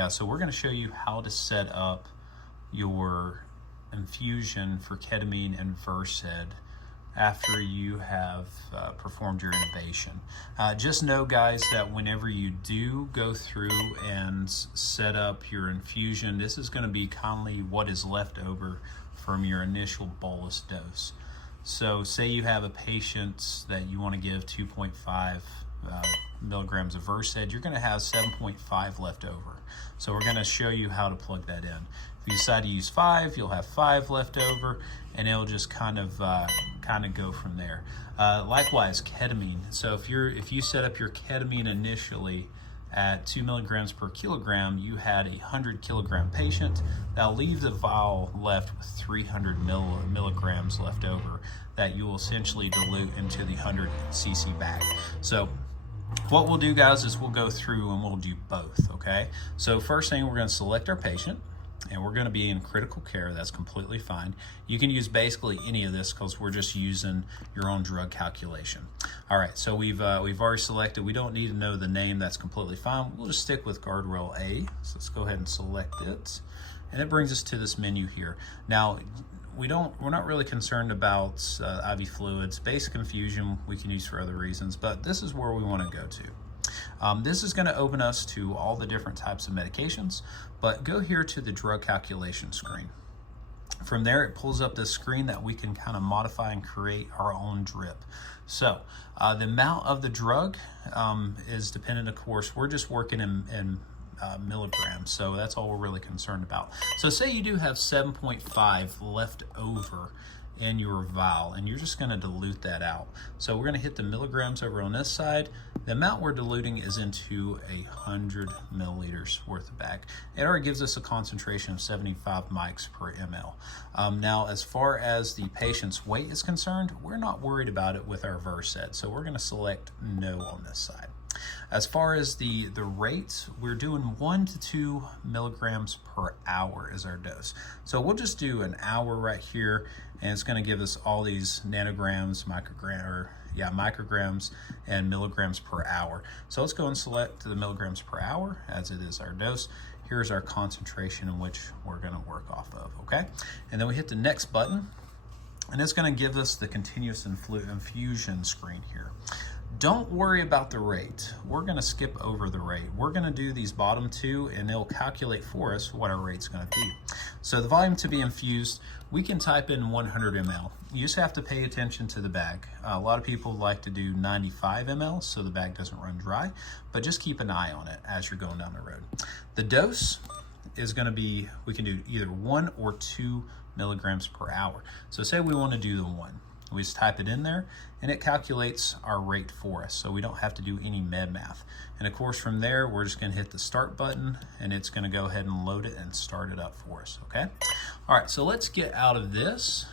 Yeah, so we're going to show you how to set up your infusion for ketamine and Versed after you have performed your intubation. Just know, guys, that whenever you do go through and set up your infusion, this is going to be commonly what is left over from your initial bolus dose. So say you have a patient that you want to give 2.5 milligrams of Versed, you're going to have 7.5 left over. So we're going to show you how to plug that in. If you decide to use 5, you'll have 5 left over, and it'll just kind of go from there. Likewise, ketamine. So if you set up your ketamine initially at 2 milligrams per kilogram, you had a 100 kilogram patient. That'll leave the vial left with 300 milligrams left over that you will essentially dilute into the 100 cc bag. So what we'll do, guys, is we'll go through and we'll do both, okay? So first thing, we're going to select our patient, and we're going to be in critical care. That's completely fine. You can use basically any of this because we're just using your own drug calculation. All right, so we've already selected. We don't need to know the name. That's completely fine. We'll just stick with guardrail A. So let's go ahead and select it, and it brings us to this menu here. Now, we're not really concerned about IV fluids. Basic infusion we can use for other reasons, but this is where we want to go to. This is going to open us to all the different types of medications, but go here to the drug calculation screen. From there, it pulls up this screen that we can kind of modify and create our own drip. So the amount of the drug is dependent, of course. We're just working in milligrams, so that's all we're really concerned about. So say you do have 7.5 left over in your vial, and you're just going to dilute that out. So we're going to hit the milligrams over on this side. The amount we're diluting is into 100 milliliters worth of bag. It already gives us a concentration of 75 mics per ml. Now, as far as the patient's weight is concerned, we're not worried about it with our Versed, so we're going to select no on this side. As far as the rate, we're doing 1 to 2 milligrams per hour is our dose. So we'll just do an hour right here, and it's going to give us all these nanograms, micrograms, and milligrams per hour. So let's go and select the milligrams per hour as it is our dose. Here's our concentration in which we're going to work off of, okay? And then we hit the next button, and it's going to give us the continuous infusion screen here. Don't worry about the rate. We're going to skip over the rate. We're going to do these bottom two, and it'll calculate for us what our rate's going to be. So the volume to be infused, we can type in 100 ml. You just have to pay attention to the bag. A lot of people like to do 95 ml so the bag doesn't run dry, but just keep an eye on it as you're going down the road. The dose is going to be, we can do either 1 or 2 milligrams per hour. So say we want to do the 1. We just type it in there, and it calculates our rate for us, so we don't have to do any med math. And of course, from there, we're just going to hit the start button, and it's going to go ahead and load it and start it up for us, okay? All right, so let's get out of this.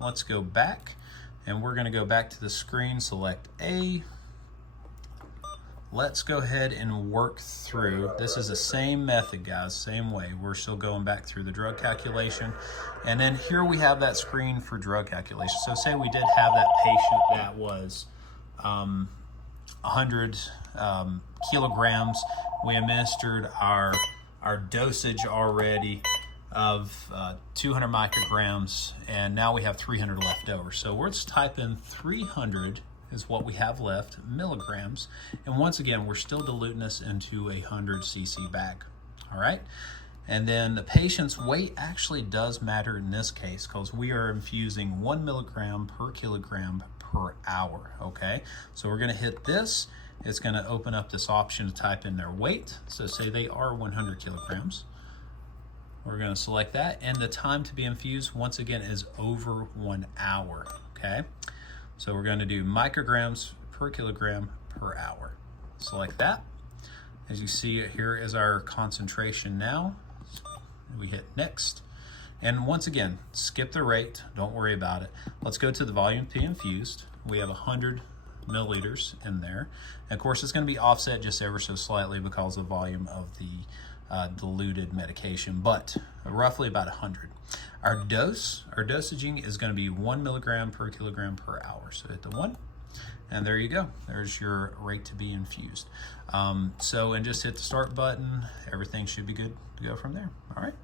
Let's go back, and we're going to go back to the screen, select A. Let's go ahead and work through. This is the same method, guys, same way. We're still going back through the drug calculation. And then here we have that screen for drug calculation. So say we did have that patient that was 100 kilograms. We administered our dosage already of 200 micrograms, and now we have 300 left over. So let's type in 300 is what we have left, milligrams. And once again, we're still diluting this into 100 cc bag, all right? And then the patient's weight actually does matter in this case because we are infusing 1 milligram per kilogram per hour, okay? So we're gonna hit this. It's gonna open up this option to type in their weight. So say they are 100 kilograms. We're gonna select that, and the time to be infused, once again, is over 1 hour, okay? So we're going to do micrograms per kilogram per hour. Select that. As you see, here is our concentration now. We hit next. And once again, skip the rate. Don't worry about it. Let's go to the volume to be infused. We have 100 milliliters in there. And of course, it's going to be offset just ever so slightly because of the volume of the diluted medication, but roughly about 100. Our dosaging is going to be 1 milligram per kilogram per hour. So hit the 1, And there you go. There's your rate to be infused. And just hit the start button. Everything should be good to go from there. All right.